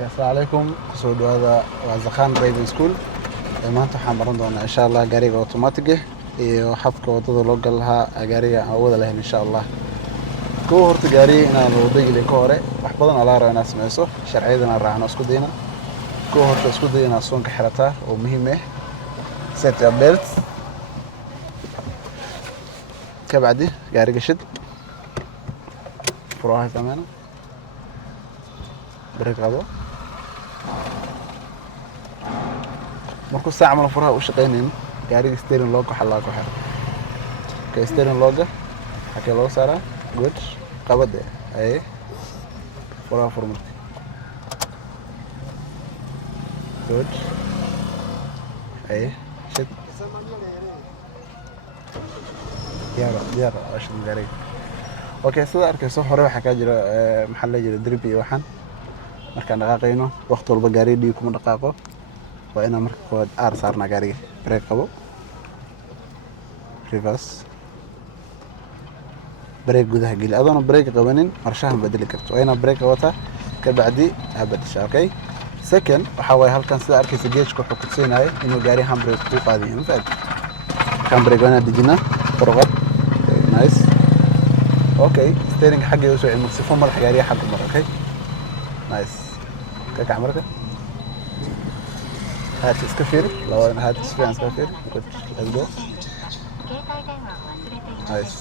السلام عليكم سود هذا وزخان دريفنج سكول maanta waxaan baran doonaa insha Allah gaariga automatic iyo habka wadada loo gal lahaa gaariga awooda leh insha Allah koo horta gaariga inaan wada gelin ka hore wax badan ala raayo inaad sameeyso sharciyadana raacno isku dayna koo horta isku dayna soonka xirataa oo muhiim ah set your belt ka bacdi gaariga shid furaha tamana بريك هذا markuu saac mal furaha u shaqeynayno gaariga steering looga xalaa ku xir ka steering looga hakee loo saaraa good qabade ay furaha furmay good ay shit yara ashad gaariga okay sida arkayso hore waxa ka jira maxaa la jira drip iyo waxan markaan dhaqaaqayno waqti walba gaariga dhig kuma dhaqaaqo waa inaan marka kood aar saarna gaariga brake qabo reverse brake gudaha geli adoona brake qabanin marshahan bedeli karto waa inaan brake qabata ka bacdi habadisha okay second waxa way halkan sida arkaysa geejku wuxuu ku siinayay inuu gaari handbrake ku qaadiyo infaad handbrake wana dijina furqad nice okay steering xagga u soo cimir sifo madax gaariga xagga mar okay nice كعمرك هات اسكفير لو انا هات اسكفير كنت ادو نايس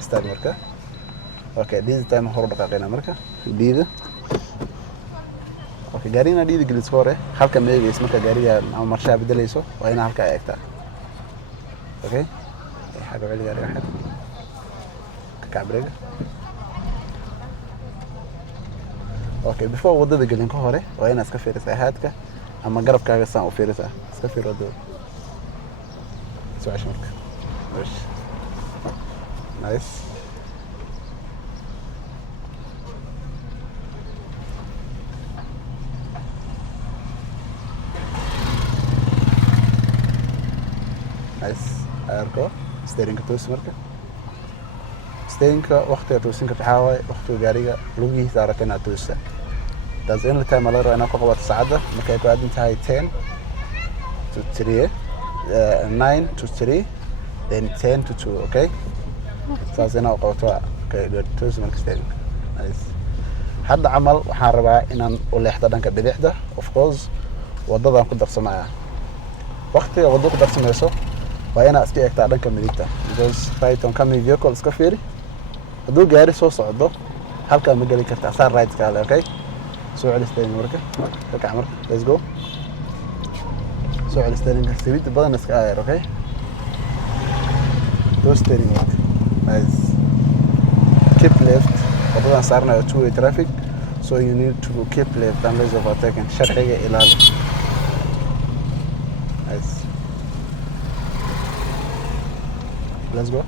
ستار مركه اوكي دي تايم هور دقيقه مركه ديده اوكي غارينا ديده جلس هوره halka meegeys marka gaariga ama marsha bedelayso waa ina halka eegta okay xaga wali gaariga xad كعمرك okay before wadada gelin ka hore waa inaad iska fiirisaa haadka ama garabkaaga saan u fiirisaa iska fiir wadada soo marka nice nice arko steering ka toos marka steering ka waqtiga toosin ka taxaway waqtiga gaariga lugihiisa arakana toosa taas in la taamalo ana ku qabato saacada markay ku aadin tahay 10 to 3 9 to 3 then 10 to 2 okay taas ina qabato okay good toos marka steering nice hadda amal waxaan rabaa inaan u leexdo dhanka bidixda of course wadada ku darsamaya waqtiga wadada ku darsamayso waa ina iska eegtaa dhanka midigta because right on coming vehicle iska fiiri haduu gaari soo socdo halka ma gali kartaa saar right ka okay soo celisteyn marka ka marka let's go soo celisteyn ka sirid badan iska ayar okay do steering marka nice keep left wadada saarna two way traffic so you need to keep left and let's overtake sharciga ilaali nice let's go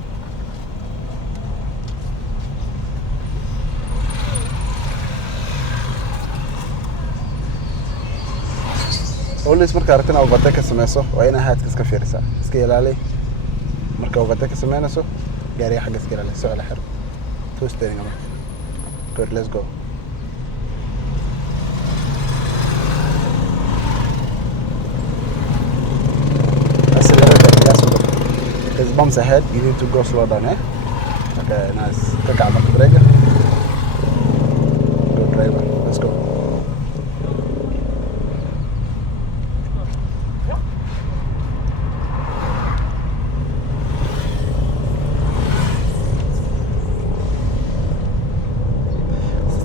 always marka aragtana overtake sameeyso waa ina haadka iska fiirisa iska ilaali marka overtake sameeyso gaariga xagga iska ilaali soo xir to steering marka good let's go There's bumps ahead, you need to go slow down, eh? Okay, nice. Take out the brake. Good driver, let's go.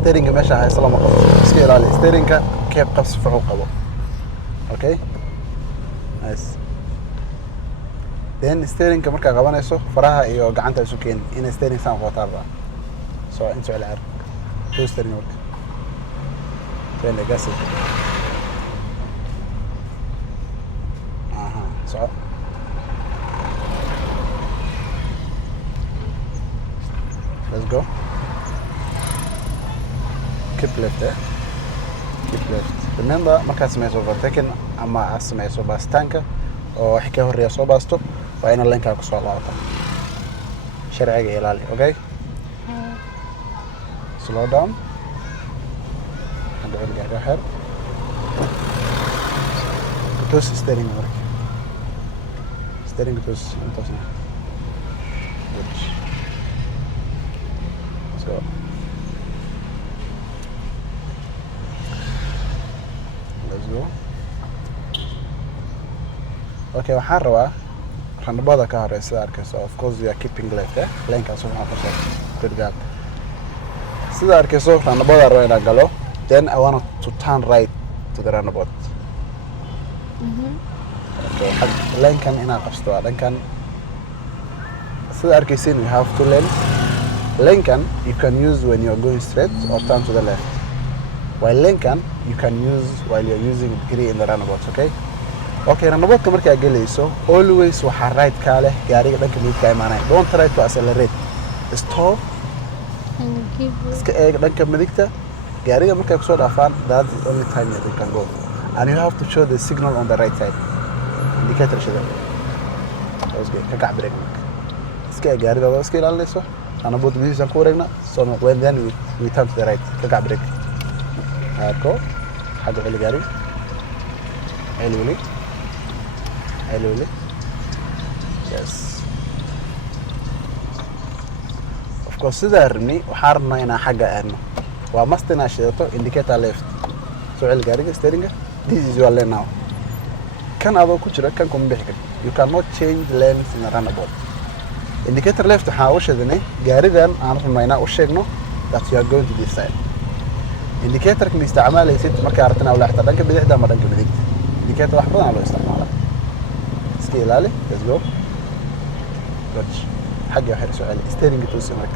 Steering ماشي على سلامة قبض. سكيل عليه. Steering كيف قفص فعول قبض. Okay. Nice. then steering ka marka qabanayso faraha iyo gacanta isu keen in steering saan qotar ba soo inta la ark to steering work then the gas aha so let's go keep left eh? keep left remember marka sameeyso overtaking ama sameeyso baastanka oo wax ka horeeya soo baasto waa in leenka ku soo laabto sharciga ilaali okay slow down حق القاعدة حر كتوس ستيرينج مرك ستيرينج كتوس انتوسنا so let's go okay waxaan rabaa ranabada ka horeysa arkayso of course you are keeping left lane-ka soo waxaan ku soo good sida arkayso ranabada rabo inaan galo then I want to turn right to the roundabout okay lane-kan inaan qabsto dhankan sida arkaysin you have two lanes lane-kan you can use when you are going straight or turn to the left while lane-kan you can use while you are using degree in the roundabout okay roundabout ka markaa galayso always waxa right ka leh gaariga dhanka midigta imaanay don't try to accelerate stop and keep iska eeg dhanka midigta gaariga markay ku soo dhaafaan that's the only time you can go and you have to show the signal on the right side indicator shida okay ka gac break iska eeg gaariga waa iska ilaalinayso roundabout midigta ku wareegna so when then we turn to the right ka gac break arko xagga xilli gaari Hello. Yes. Of course, sida arni waxaan rabnaa inaan xagga aadno. Waa must inaan shidato indicator left. Soo celi gaariga steering. This is your lane now. Kan adoo ku jira kan kuma bixi kartid. You cannot change lanes in a roundabout. Indicator left waxaan u shidanay gaarigan aan rabnaa inaan u sheegno that you are going to this side. Indicator-ka ma isticmaalaysid markaa rabtana u leexda dhanka bidixda ama dhanka midigta. Indicator wax badan loo isticmaalaa. Let's go. Good. حاجة حلوة سؤال. steering توصي مرك.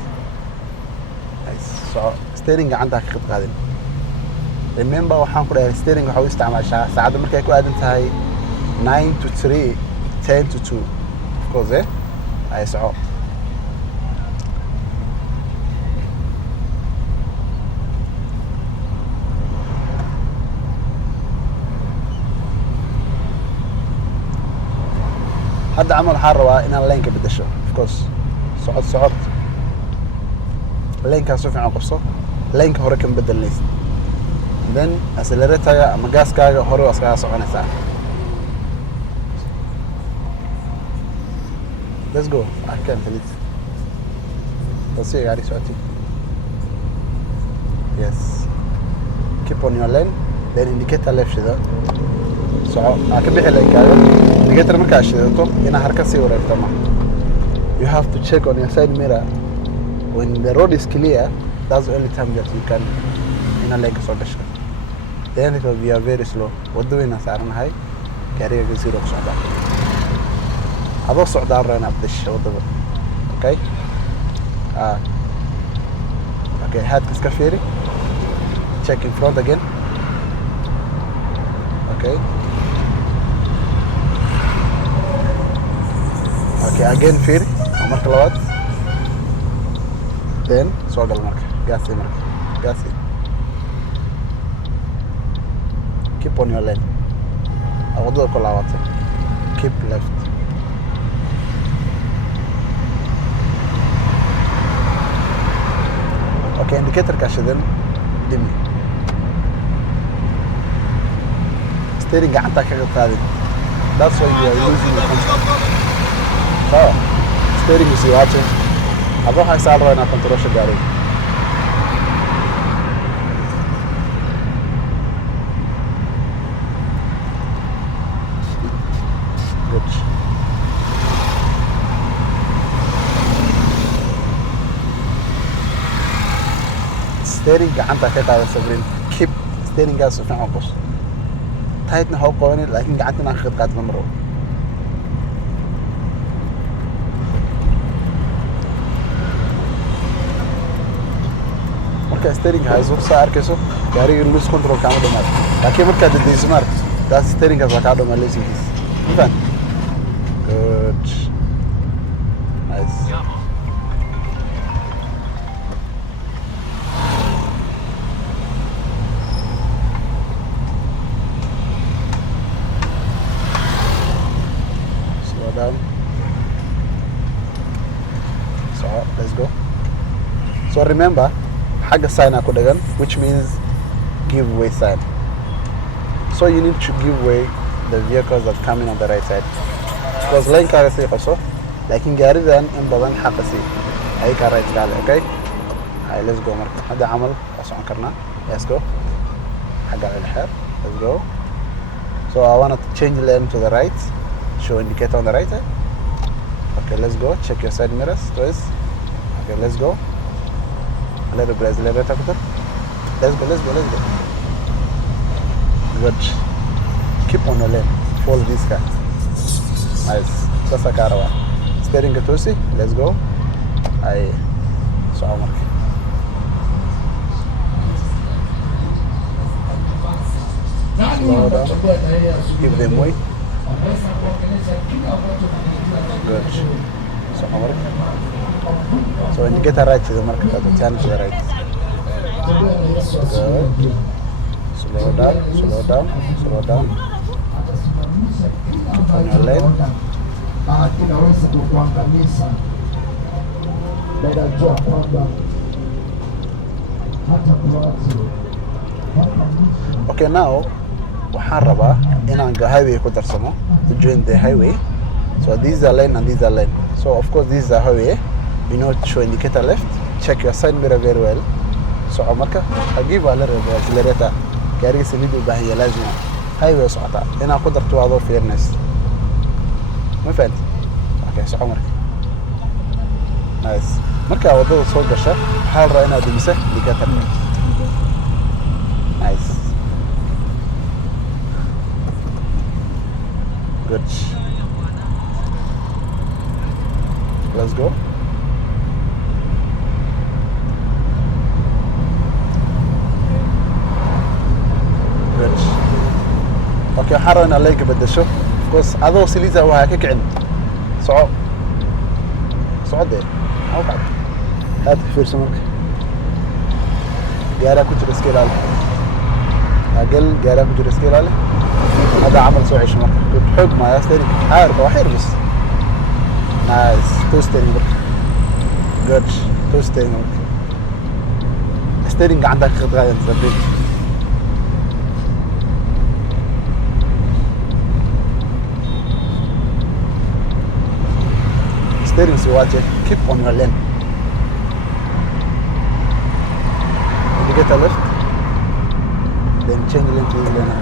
Nice. So steering عندك خط قادم. Remember وحنا كنا steering وحاول استعمال ساعات مركي يكون قادم تاي 9 to 3 10 to 2. Of course إيه. هاي ساعة. هذا عمل حارة إن اللينك بدشه of course صعد اللينك هسوي عن قصة اللينك هو ركن بدل ليست then accelerate هيا مقاس كاجا هو أسكاها صعنا ساعة let's go أحكام تليت بس هي عاري سواتي yes keep on your lane then indicate left شذا صعب أكبر اللينك هذا indicator markaa shidato ina harka sii wareegto ma you have to check on your side mirror when the road is clear that's the only time that you can ina lane soo gasho then it will be very slow wadooyina saaranahay gaariga zero ku socda adoo socda rana abdish wadada okay okay head iska fiiri check in front again okay okay again فيري مرة لواد then سوق المركة قاسي keep on your lane أوضوع كل عواطف keep left okay indicator كاشدن دمي steering عندك كذا that's why you are using the control steering is watching. Abo hay saalro ina control gaari. Good. Steering gacanta ka qaada sabrin. Keep steering gas fiican qos. Taydna how qooni laakiin gacantana khad qaad lamaro. steering hayso saa arkayso gaariga loose control kama dhamaad laakiin marka aad dismart taas steering ka ka dhamaad leeyahay even good nice slow down so let's go so remember حاجة sign aku dagan which means give way sign. So you need to give way the vehicles that come in on the right side. Because lane kaaga sii qaso, laakiin gaaridan in badan xaqa sii ay ka right kaale, okay? Hay, let's go marka. Hadda camal waa socon karnaa. Let's go. Xagga ilxeer. Let's go. So I want to change lane to the right. Show indicator on the right side. Okay, let's go. Check your side mirrors twice. Okay, let's go. A little bit accelerator. Let's go. Good. Keep on your lane. Follow this car. Nice. Sasa karawa. Steering katusi. Let's go. Ay. So mark. Slow down. Give them way. Good. So mark. So when you get a right to the market, turn to the right. Good. Slow down. Keep on your lane. Okay, now waxaan rabaa inaan highway ku darsamo to join the highway. So this is a lane and this is a lane. So of course this is a highway. You know to show indicator left. Check your side mirror very well. So marka I'll give a little bit accelerator. Gaariga saliid u baahan yahay laazim. Highway socota inaan ku darto adoo fairness. Ma fahanti? Okay, so marka. Nice. Marka wadada soo gasha waxaa la rabaa inaad dhimiso indicator. Nice. Good. Let's go. Good. Okay, waxaan rabaa inaad leenka bedesho. Of course, adoo saliida waxaa ka kicin. Socodee. How bad? Haad fiirso marka. Gaariga ku jira iska ilaali. Agel gaariga ku jira iska ilaali. هذا عمل سوي عيش مرة بحب ما يستري عارف وحير بس نايس توستينج مرة جود توستينج مرة ستيرينج عندك غاية تزبط ستيرينج سواتي keep on your lane if you get a left then change lane to this lane